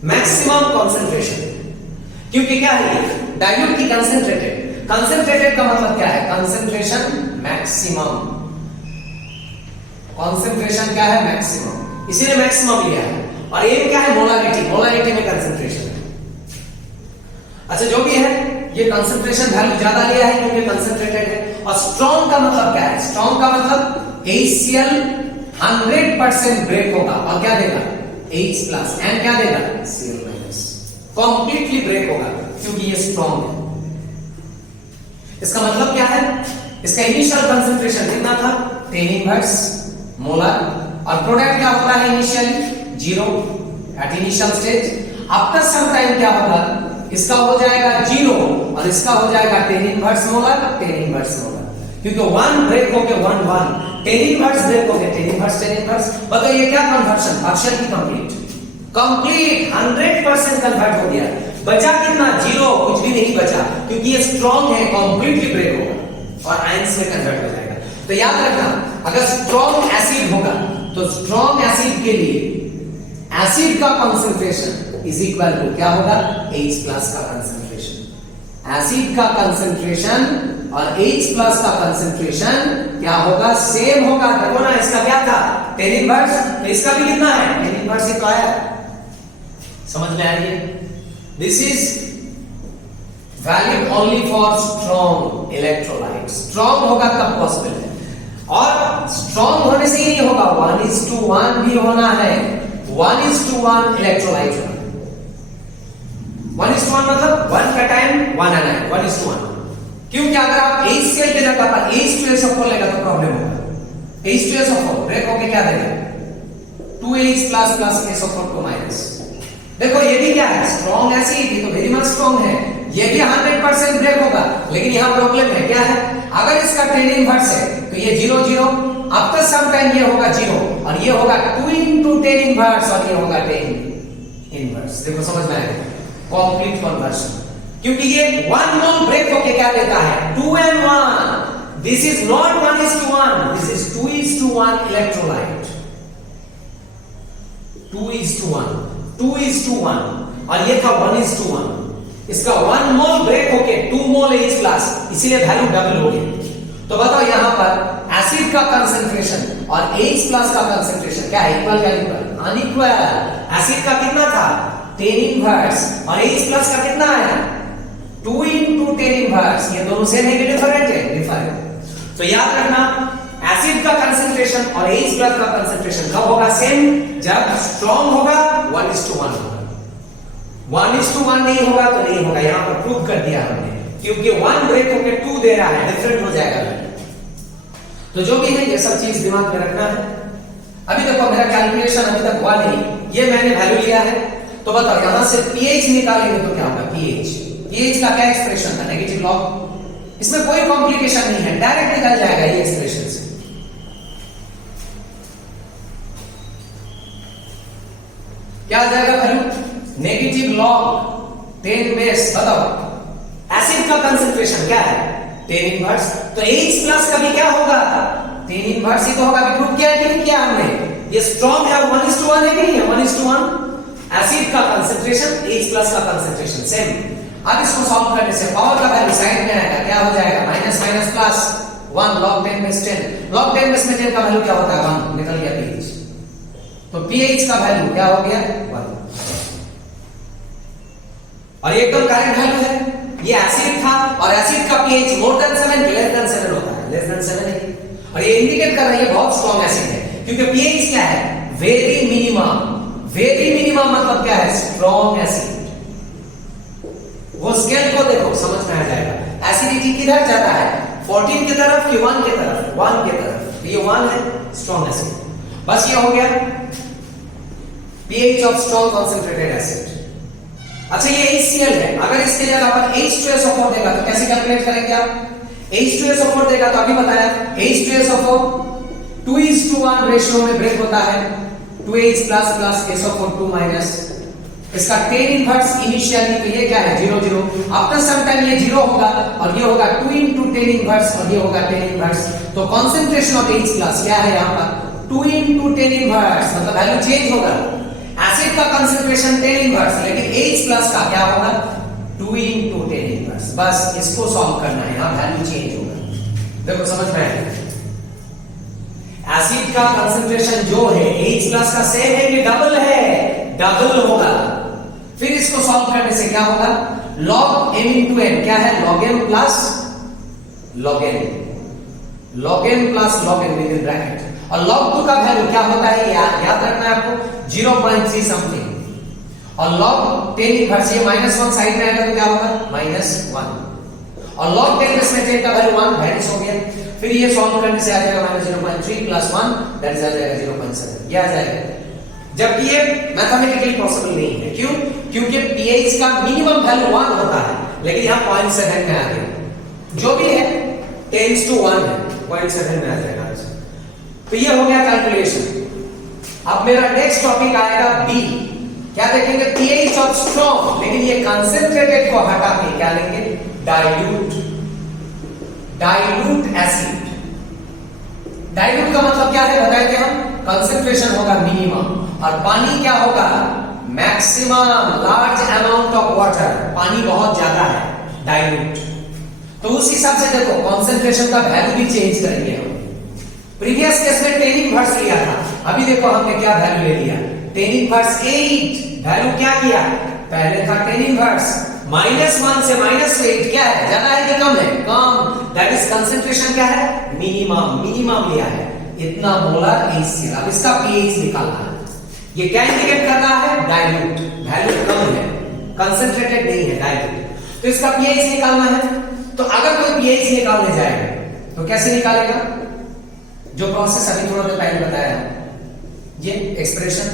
मैक्सिमम कंसंट्रेशन। क्योंकि क्या है ये? डाइल्यूट की कंसंट्रेटेड। कंसंट्रेटेड का मतलब क्या है? Concentration maximum. कंसंट्रेशन क्या है? मैक्सिमम, इसीलिए मैक्सिमम लिया है। और एम क्या है? मोलारिटी। मोलारिटी में कंसंट्रेशन। अच्छा, जो भी है ये कंसंट्रेशन वैल्यू ज्यादा लिया है क्योंकि कंसंट्रेटेड है। और स्ट्रॉन्ग का मतलब क्या है? स्ट्रॉन्ग का मतलब HCl 100% ब्रेक होगा और क्या देगा? H प्लस, एंड क्या देगा? Cl minus. कंप्लीटली ब्रेक होगा क्योंकि ये स्ट्रॉन्ग है। इसका मतलब क्या है? इसका इनिशियल कंसंट्रेशन कितना था? 10 इनवर्स मोलर। और प्रोडक्ट क्या होता है initially? 0 at initial stage. After some time क्या होगा? इसका हो जाएगा 0 और इसका हो जाएगा 10 इनवर्स मोलर, 10 इनवर्स मोलर। क्योंकि 1 ब्रेक हो गया 1 1, 10 इनवर्स ब्रेक हो गया 10 इनवर्स 10 इनवर्स। बताओ ये क्या कन्वर्शन? पार्शियल की कंप्लीट। कंप्लीट 100% कन्वर्ट हो गया। बचा कितना? 0, कुछ भी नहीं बचा, क्योंकि ये स्ट्रॉन्ग है, कंप्लीटली ब्रेक होगा और आयंस में कन्वर्ट हो जाएगा। तो याद रखना, अगर स्ट्रॉन्ग एसिड होगा तो स्ट्रॉन्ग एसिड के लिए एसिड का कंसंट्रेशन इज इक्वल टू क्या होगा? H प्लस का कंसंट्रेशन। एसिड का कंसंट्रेशन और H प्लस का कंसंट्रेशन क्या होगा? सेम होगा। देखो ना, इसका क्या था? 10 इनवर्स, तो इसका भी कितना है? 10 इनवर्स ही तो आया। समझ में आ रही है? This is valid only for strong electrolyte. Strong होगा तब पॉसिबल है, और स्ट्रॉन्ग होने से ही नहीं होगा, 1:1 भी होना है। 1:1 इलेक्ट्रोलाइट होना। 1:1 मतलब 1 का टाइम 1 आना है, 1:1। क्योंकि अगर आप H स्केल की जगह पर H2SO4 लेगा तो प्रॉब्लम होगा। H2SO4 ब्रेक होके क्या देगा? 2H प्लस प्लस SO4 को माइनस। देखो ये भी क्या है? स्ट्रॉन्ग एसिड, ये तो वेरी मच स्ट्रॉन्ग है। ये भी 100% ब्रेक होगा, लेकिन यहां प्रॉब्लम है क्या है? अगर इसका 10 इनवर्स है तो ये 0 0, आफ्टर सम टाइम ये होगा 0 और ये होगा 2 into 10 इनवर्स और ये होगा 10 इनवर्स। देखो समझ में आएगा? Complete conversion. क्योंकि ये 1 मोल ब्रेक होके क्या देता है? 2 and 1। This is not 1:1, this is 2:1 electrolyte. 2:1, 2:1 और ये था 1:1। इसका 1 मोल ब्रेक होके 2 मोल H प्लस, इसीलिए वैल्यू डबल हो गई। तो बताओ यहां पर एसिड का कंसंट्रेशन और H प्लस का कंसंट्रेशन क्या है, इक्वल या इक्वल? अनइक्वल। एसिड का कितना था 10 इनवर्स और H प्लस का कितना आया 2 into 10 इनवर्स। ये दोनों सेम है कि डिफरेंट है? डिफरेंट। तो याद रखना एसिड का कंसंट्रेशन और H प्लस का कंसंट्रेशन कब होगा सेम? जब स्ट्रॉन्ग होगा 1:1 होगा। 1:1 नहीं होगा तो नहीं होगा, यहां पर प्रूव कर दिया हमने, क्योंकि 1 ब्रेक होकर 2 दे रहा है, डिफरेंट हो जाएगा। तो जो भी है ये सब चीज दिमाग में रखना है। अभी देखो मेरा कैलकुलेशन अभी तक हुआ नहीं, ये मैंने वैल्यू लिया है। तो बताओ यहां से pH निकालेंगे तो क्या होगा? pH का क्या एक्सप्रेशन था? Negative log. इसमें कोई कॉम्प्लिकेशन नहीं है, डायरेक्ट निकल जाएगा ये एक्सप्रेशन से। क्या आ जाएगा वैल्यू? Negative log 10 base. बताओ एसिड का कंसंट्रेशन क्या है 10 इनवर्स, तो H प्लस का भी क्या होगा 10 इनवर्स ही तो होगा। अभी प्रूव किया है कि नहीं किया हमने? ये स्ट्रॉन्ग है 1:1 है कि नहीं है? 1:1 एसिड का कंसंट्रेशन H प्लस का कंसंट्रेशन सेम। अब इसको सॉल्व करने से पावर का वैल्यू साइड में आएगा, क्या हो जाएगा minus minus plus 1 log 10 base 10। log 10 base में 10 का वैल्यू क्या होता है 1, निकल गया pH। तो pH का वैल्यू क्या हो गया 1 और एकदम करेक्ट वैल्यू है। ये एसिड था और एसिड का pH more than 7 less than 7 होता है, लेस देन 7 है। और ये इंडिकेट कर रहा है ये बहुत स्ट्रॉन्ग एसिड है, क्योंकि pH क्या है वेरी मिनिमम। वेरी मिनिमम मतलब क्या है? Strong acid. वो स्केल को देखो समझ में आ जाएगा। एसिडिटी किधर जाता है 14 की तरफ कि 1 की तरफ? 1 की तरफ। ये 1 है स्ट्रॉन्ग एसिड। बस ये हो गया pH of strong concentrated acid. अच्छा ये HCl है, अगर इसके जगह पर H2SO4 देगा तो कैसे कैलकुलेट करेंगे आप? H2SO4 देगा तो अभी बताया H2SO4 2:1 रेशियो में ब्रेक होता है, 2H plus plus SO4 2 minus. इसका 10 इनवर्स इनिशियली तो ये क्या है 0 0। आफ्टर सम टाइम ये 0 होगा और ये होगा 2 into 10 इनवर्स और ये होगा 10 इनवर्स। तो कंसंट्रेशन ऑफ H प्लस क्या है यहां पर 2 into 10 इनवर्स, मतलब वैल्यू चेंज होगा। एसिड का कंसंट्रेशन 10 इनवर्स, लेकिन H प्लस का क्या होगा 2 into 10 इनवर्स। बस इसको सॉल्व करना है, यहां वैल्यू चेंज होगा। देखो समझ में आया? एसिड का कंसंट्रेशन जो है H प्लस का सेम है कि डबल है? डबल होगा। फिर इसको सॉल्व करने से क्या होगा log m into n क्या है log m plus log n, log m plus log n with bracket. और log 2 का वैल्यू क्या होता है याद रखना है आपको 0.3 समथिंग। और log 10 इनवर्स ये -1 साइड में आएगा तो क्या होगा -1 और log 10 बेस में 10 का वैल्यू 1 माइनस हो गया। फिर ये सॉल्व करने से आ जाएगा -0.3 प्लस 1 दैट इज आ जाएगा 0.7 ये आ जाएगा। जबकि ये मैथमेटिकली पॉसिबल नहीं है। क्यों? क्योंकि pH का मिनिमम वैल्यू 1 होता है, लेकिन यहां 0.7 में आ गया। जो भी है टेंड्स टू 1 है, 0.7 में आ जाएगा। तो ये हो गया कैलकुलेशन। अब मेरा नेक्स्ट टॉपिक आएगा बी। क्या देखेंगे pH ऑफ स्ट्रॉन्ग, लेकिन ये कंसंट्रेटेड को हटा के क्या लेंगे डाइल्यूट। Dilute acid. डाइल्यूट का मतलब क्या है बताए थे हम? कंसंट्रेशन होगा मिनिमम और पानी क्या होगा maximum. Large amount of water, पानी बहुत ज्यादा है डाइल्यूट। तो उस हिसाब से देखो कंसंट्रेशन का वैल्यू भी चेंज करेंगे हम। प्रीवियस केस में 10 इनवर्स लिया था, अभी देखो हमने क्या वैल्यू ले लिया 10 इनवर्स 8। वैल्यू क्या किया पहले था 10 इनवर्स -1 से -8 क्या है ज्यादा है कि कम है? कम। दैट इज कंसंट्रेशन क्या है मिनिमम। मिनिमम लिया है इतना मोलर HCl। अब इसका pH निकालना है। ये क्या इंडिकेट कर रहा है डाइल्यूट। वैल्यू कम है, कंसंट्रेटेड नहीं है, डाइल्यूट। तो इसका pH निकालना है। तो अगर कोई pH निकालने जाएगा तो कैसे निकालेगा? जो प्रोसेस अभी थोड़ा देर पहले बताया ये एक्सप्रेशन।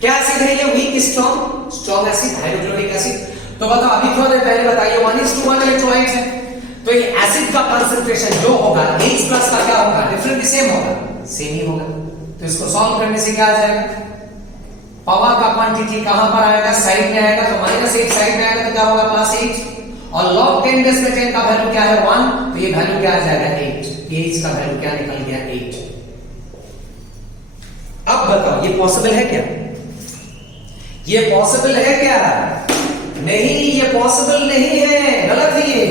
क्या एसिड है ये weak strong acid hydrochloric acid. तो बताओ अभी थोड़ा देर पहले बताइए 1:1 इलेक्ट्रोलाइट्स है, तो ये एसिड का कंसंट्रेशन जो होगा H प्लस का क्या होगा डिफरेंट सेम होगा? सेम ही होगा। तो इसको सॉल्व करने से क्या आ जाएगा पावर का क्वांटिटी कहां पर आएगा साइड में आएगा, तो -8 साइड में आएगा तो क्या होगा +8 और log 10 बेस में 10 का वैल्यू क्या है 1, तो ये वैल्यू क्या आ जाएगा 8। pH का वैल्यू क्या निकल गया 8। अब बताओ ये पॉसिबल है क्या? ये पॉसिबल है क्या? नहीं, ये पॉसिबल नहीं है, गलत है ये,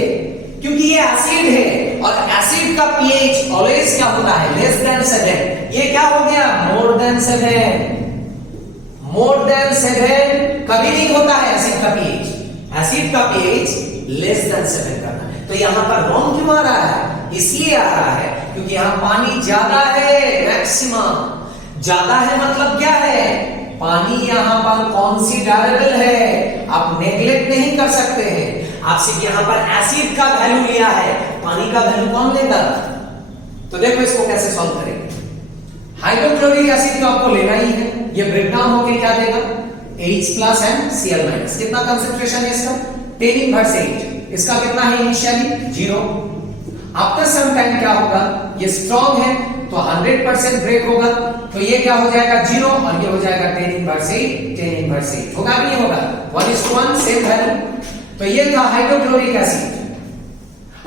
क्योंकि ये एसिड है और एसिड का पीएच ऑलवेज क्या होता है? Less than 7। ये क्या हो गया? More than 7। मोर देन 7 कभी नहीं होता है एसिड का पीएच। एसिड का पीएच लेस देन 7 करना है। तो यहां पर रॉन्ग क्यों आ रहा है? इसलिए आ रहा है क्योंकि यहां पानी ज्यादा है, मैक्सिमम ज्यादा है। मतलब क्या है? पानी यहां पर कॉन्सिडरेबल है, आप नेग्लेक्ट नहीं कर सकते हैं। आप सिर्फ यहां पर एसिड का वैल्यू लिया है, पानी का वैल्यू कौन लेगा? तो देखो इसको कैसे सॉल्व करेंगे। हाइड्रोक्लोरिक एसिड तो आपको लेना ही है, ये ब्रेकडाउन होके क्या देगा? H+ and Cl-। कितना कंसेंट्रेशन है इसका? 10⁻8। इसका कितना है इनिशियली? 0। आफ्टर सम टाइम क्या होगा? ये स्ट्रॉन्ग है तो 100% ब्रेक होगा, तो ये क्या हो जाएगा? 0 और ये हो जाएगा 10⁻8। 10⁻8 होगा कि नहीं होगा? 1:1 सेम वैल्यू। तो ये था हाइड्रोक्लोरिक एसिड।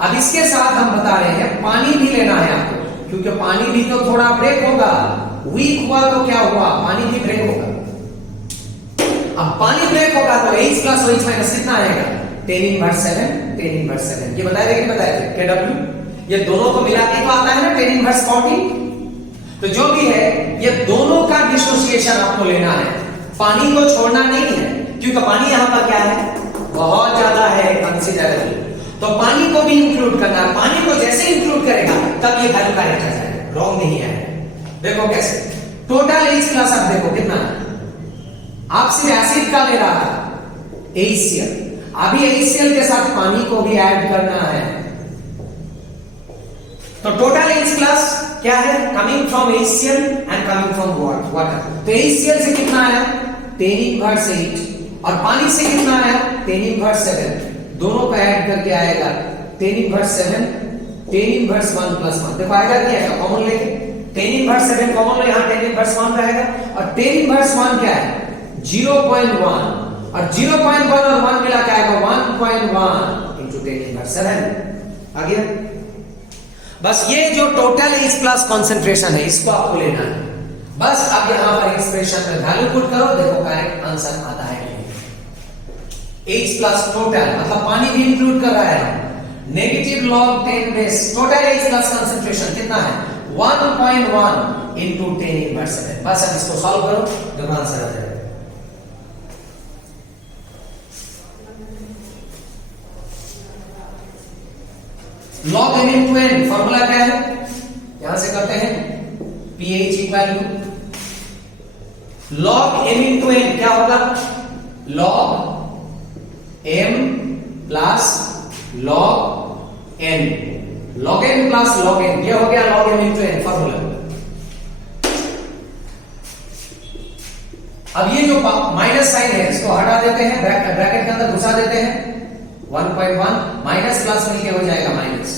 अब इसके साथ हम बता रहे हैं पानी भी लेना है आपको, क्योंकि पानी भी तो थोड़ा ब्रेक होगा। वीक हुआ तो क्या हुआ? पानी भी ब्रेक होगा। अब पानी ब्रेक होगा तो H+ OH- कितना आएगा? 10⁻7। 10⁻7 ये बताए थे कि बताए थे? Kw ये दोनों को मिला के तो आता है ना 10⁻40। तो जो भी है ये दोनों का डिसोसिएशन आपको लेना है, पानी को छोड़ना नहीं है, क्योंकि पानी यहां पर क्या है? बहुत ज्यादा है, कंसीडरेबल। तो पानी को भी इंक्लूड करना है। पानी को जैसे इंक्लूड करेगा तब ये वैल्यू करेक्ट आ जाएगा, रॉन्ग नहीं है। देखो कैसे? टोटल H+ आप देखो कितना है? आप सिर्फ एसिड का ले रहा था HCl, अभी HCl के साथ पानी को भी ऐड करना है। तो टोटल H+ क्या है? Coming from HCl and coming from water. तो HCl से कितना आया? 10⁻8 और पानी से कितना आया? 10⁻7। दोनों का ऐड करके आएगा 10⁻7। 10⁻1 + 1 देखो आएगा क्या है? कॉमन लेके 10⁻7 कॉमन लो, यहां 10⁻1 रहेगा और 10⁻1 क्या है? 0.1 और 0.1 और 1 मिला के आएगा 1.1 into 10⁻7 आ गया। बस ये जो टोटल H+ कंसंट्रेशन है इसको आपको लेना है। बस अब यहां पर एक्सप्रेशन में वैल्यू पुट करो, देखो करेक्ट आंसर आता है। H+ टोटल मतलब पानी भी इंक्लूड कर रहा है। Negative log 10 base total H+ concentration कितना है? 1.1 into 10⁻7। बस अब इसको सॉल्व करो, देखो आंसर आ जाएगा। log m into n formula क्या है? यहां से करते हैं pH equal to log m into n क्या होगा? log m plus log n। log n plus log n ये हो गया log m into n formula. अब ये जो माइनस साइन है इसको हटा देते हैं, ब्रैकेट के अंदर घुसा देते हैं। 1.1 माइनस प्लस मिलके हो जाएगा माइनस,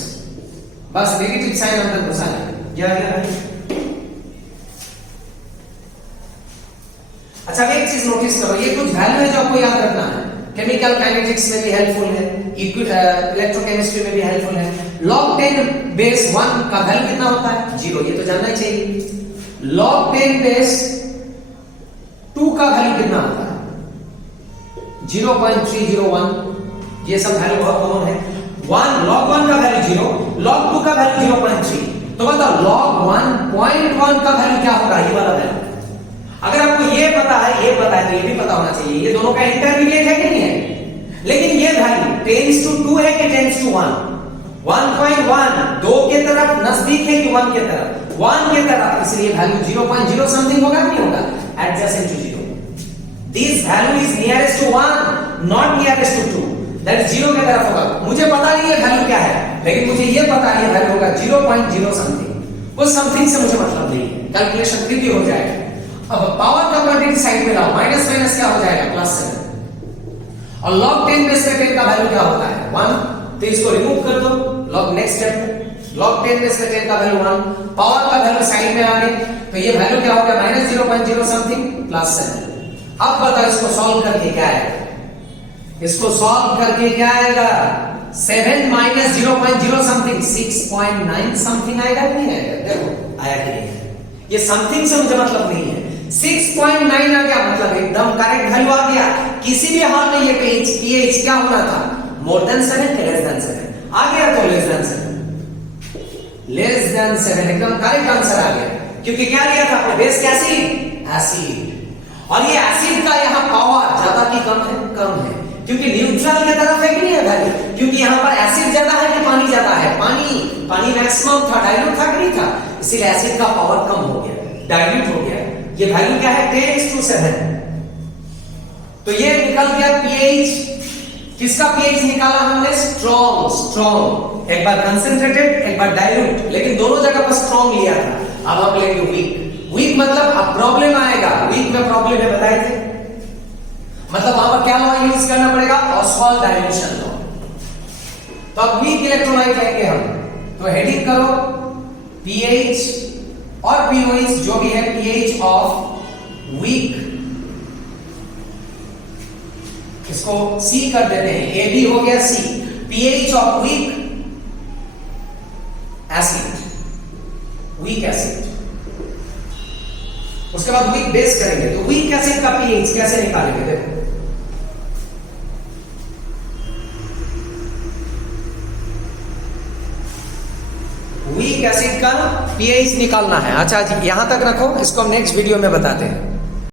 बस नेगेटिव साइन अंदर घुसा दिया गया। अच्छा एक चीज नोटिस करो, ये कुछ वैल्यू है जो आपको याद रखना है। केमिकल काइनेटिक्स में भी हेल्पफुल है, इलेक्ट्रोकेमिस्ट्री में भी हेल्पफुल है। log 10 बेस 1 का वैल्यू कितना होता है? 0, ये तो जानना ही चाहिए। log 10 बेस 2 का वैल्यू कितना होता है? 0.301। ये सब वैल्यू बहुत कॉमन है। 1 log 1 का वैल्यू 0, log 2 का वैल्यू 0.3। तो बताओ log 1.1 का वैल्यू क्या होगा? ये वाला वैल्यू। अगर आपको ये पता है तो ये भी पता होना चाहिए। ये दोनों का इंटरमीडिएट है कि नहीं है? लेकिन ये वैल्यू टेंड्स टू 2 है कि टेंड्स टू 1? 1.1 2 के तरफ नजदीक है कि 1 के तरफ? 1 के तरफ, इसलिए वैल्यू 0.0 समथिंग होगा कि नहीं होगा? Adjacent to 0। This value is nearest to 1 not nearest to 2, that is 0 के तरफ होगा। मुझे पता नहीं है वैल्यू क्या है, लेकिन मुझे ये पता है वैल्यू होगा 0.0 समथिंग। उस समथिंग से मुझे मतलब नहीं है, कैलकुलेशन ट्रिकी हो जाएगा। अब पावर का क्वांटिटी साइड में लाओ, माइनस माइनस क्या हो जाएगा? +7। और log 10 बेस पे 10 का वैल्यू क्या होता है? 1। तो इसको रिमूव कर दो log नेक्स्ट स्टेप में। log 10 बेस पे 10 का वैल्यू 1, पावर का वैल्यू साइड में आ गई, तो ये वैल्यू क्या हो गया? -0.0 समथिंग +7। अब बताओ इसको सॉल्व करके क्या आएगा? इसको सॉल्व करके क्या आएगा? 7 - 0.0 समथिंग 6.9 समथिंग आएगा कि नहीं आएगा? देखो आया कि नहीं? ये समथिंग से मुझे मतलब नहीं है, 6.9 आ गया, मतलब एकदम करेक्ट वैल्यू आ गया। किसी भी हाल में ये pH क्या होना था, मोर देन 7 के लेस देन 7 आ गया, तो लेस देन 7 एकदम करेक्ट आंसर आ गया, क्योंकि क्या लिया था आपने, बेस एसिड, एसिड। और ये एसिड का यहाँ पावर ज्यादा की कम है, कम है, क्योंकि न्यूट्रल की तरफ है कि नहीं है वैल्यू, क्योंकि यहाँ पर एसिड ज्यादा है कि पानी ज्यादा है, पानी मैक्सिमम था, डाइल्यूट था कि नहीं था, इसीलिए एसिड का पावर कम हो गया, डाइल्यूट हो गया। ये वैल्यू क्या है, 10:7। तो ये निकल गया पीएच। किसका पीएच निकाला हमने, स्ट्रॉन्ग। एक बार कंसंट्रेटेड, एक बार डाइल्यूट, लेकिन दोनों जगह पर स्ट्रॉन्ग लिया था। अब हम लेंगे वीक मतलब अब प्रॉब्लम आएगा, वीक में प्रॉब्लम है बताए थे, मतलब वहां पर क्या लॉ यूज करना पड़ेगा, ऑस्वाल्ड डाइल्यूशन लॉ। तो अब वीक इलेक्ट्रोलाइट लेंगे हम, तो हेडिंग करो पीएच और पीओएच जो भी है, पीएच ऑफ वीक, इसको सी कर देते हैं, ए बी हो गया सी, पीएच ऑफ वीक एसिड। उसके बाद वीक बेस करेंगे, तो वीक एसिड का पीएच कैसे निकालेंगे, देखो वीक एसिड का पीएच निकालना है। अच्छा जी, यहां तक रखो, इसको हम नेक्स्ट वीडियो में बताते हैं।